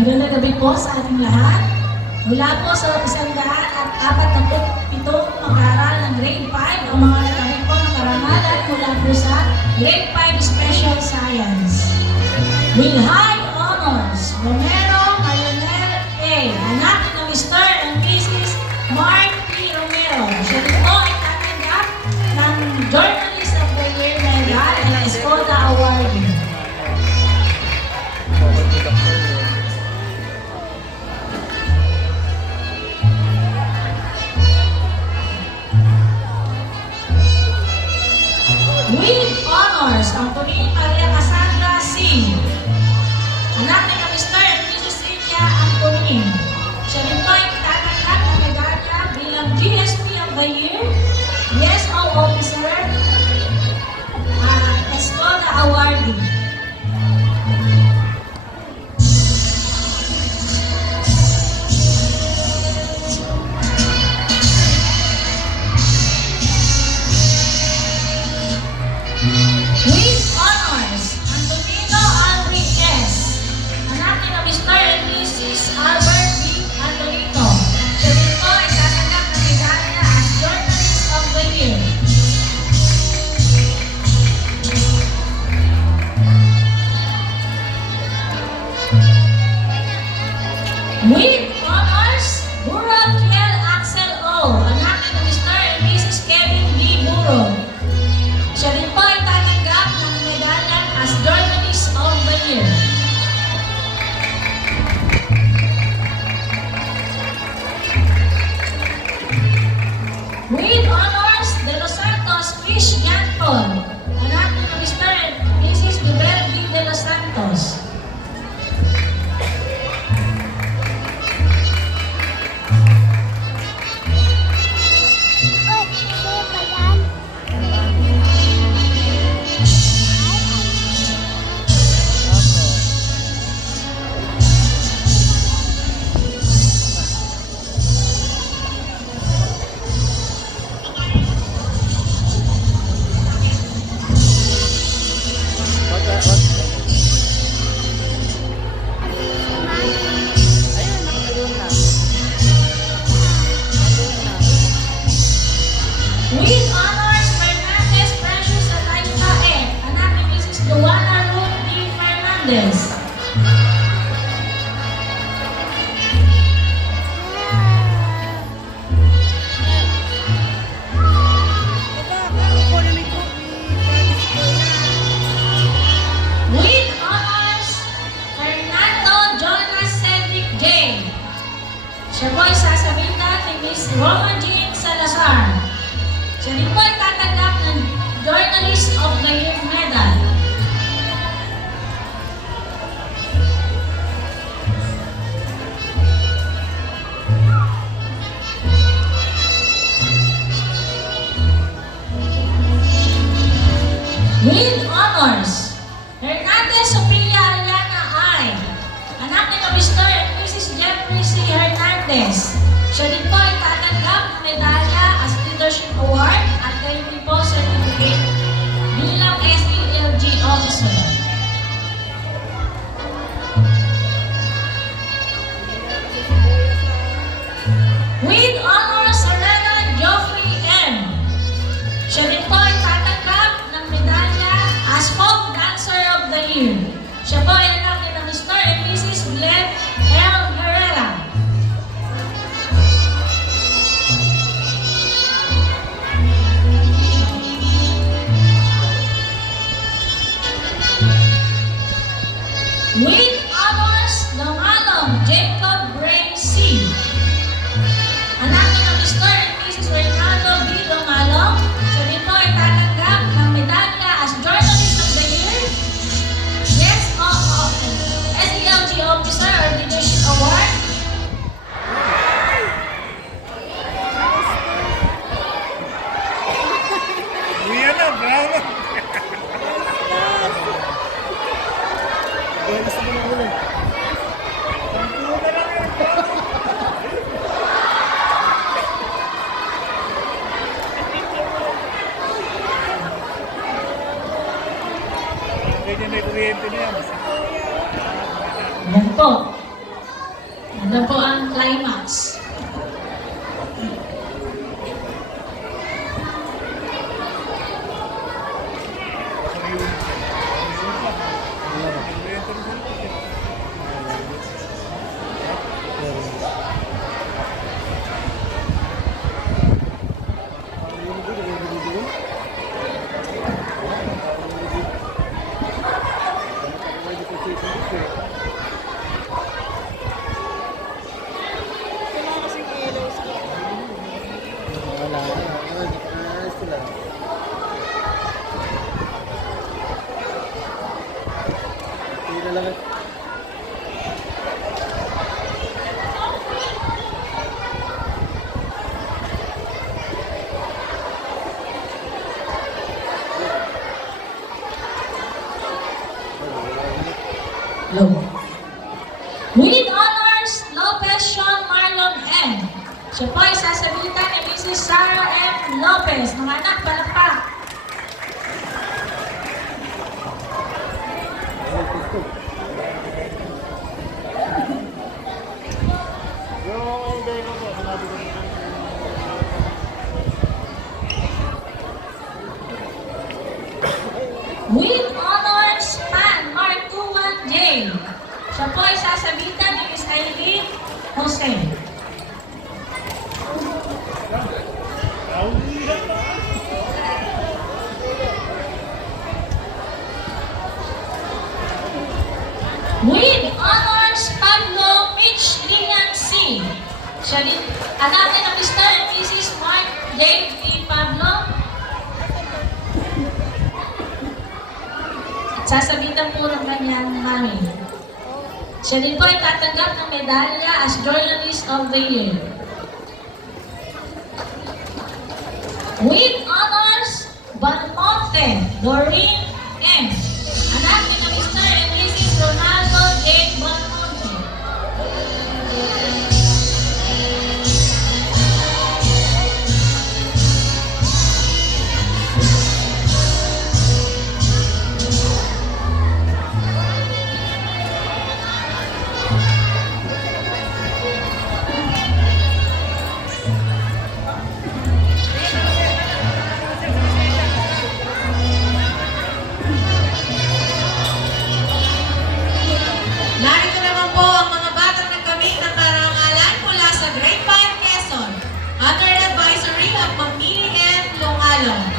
Magandang gabi po sa ating lahat. Mula po sa 147 mag-aaral ng Grade 5 ang mga nakamit po ng karangalan mula po sa Grade 5 Special Science. With high honors, Romero Marinel A. Anak ng Mr. and Mrs. Mark P. Romero. Siya rin po ay tatanggap ng Journalist of the Year Medal at Escoda Award. With honors, Anthony Maria Cassandra C. Anak ni Mr. and Mrs. Cynthia Anthony. Siya rin po ay tatanggap ng medalya bilang GSP of the Year, DSO Officer, Escoda Awardee. With honors, Antonino Alri S. Anak ni Mr. and Mrs. Albert B. Antonino. Siya rin po ay tatanggap ng medalya as Journalist of the Year. With honors, Burol Kiel Axel O. Anak ni Mr. and Mrs. Kevin B. Burol. Siya rin po ay tatanggap ng medalya as Journalist of the Year. With honors, De Los Santos Fish Yanton. Anak ni Mr. and Mrs. Dubel B. De Los Santos. With honors, Fernandez Precious Alaika E. Anak ni Mrs. Luana Ruth D. Fernandez. With honors, Fernando Jonas Cedric J. Siya po ay sasabitan ni Miss Roma Jean Salazar. Siya rin po ay tatanggap ng Journalist of the Year Medal. With honors, Hernandez Sophia Ariana I. Anak ni Mr. and Mrs. Jeffrey C. Hernandez. Siya rin po ay tatanggap ng medalya as Leadership Award at kayo rin po certificate bilang SELG Officer. With honors, Serena Geoffrey M. Siya rin po ay tatanggap ng medalya as Folk Dancer of the Year. Siya po ay anak ni Mr. and Mrs. Glenn L. Herrera. With honors, Domalong Jacob Bray C. Anak ni Mr. and Mrs. Reynaldo B. Domalong. Siya rin po ay tatanggap ng medalya as Journalist of the Year, SELG Officer or Leadership Award. Uyan na, bravo! Gusto mo na ulit. Tampulo na lang yun. Ganyan na yung kuryente niya. Yan po. Ano po ang climax? Wala kasing ilaw sa Wala. Ayos sila. Tira lang. Low. With honors, Lopez Sean Marlon M. Siya po ay sasabitan ni Mrs. Sarah M. Lopez. Mga anak, palakpak. Yung day ko po, sinabi ko. With honors, Pan Martuan J. Siya po ay sasabitan ni Miss Aileen Jose. With honors, Pablo Mitch Lian C. Siya din, anak ni na Mr. and Mrs. Mark J. D. Pablo. Sasabitan po ng kanyang mami. Siya din po ay tatanggap ng medalya as Journalist of the Year. With honors, Balmonte Doreen M. Anak ni na Mr. and Mrs. Ronaldo J. Balmonte. Narito naman po ang mga batang nagkamit ng karangalan mula sa Grade 5 Quezon, under the advisory of Ma'am Mini M. Longalo.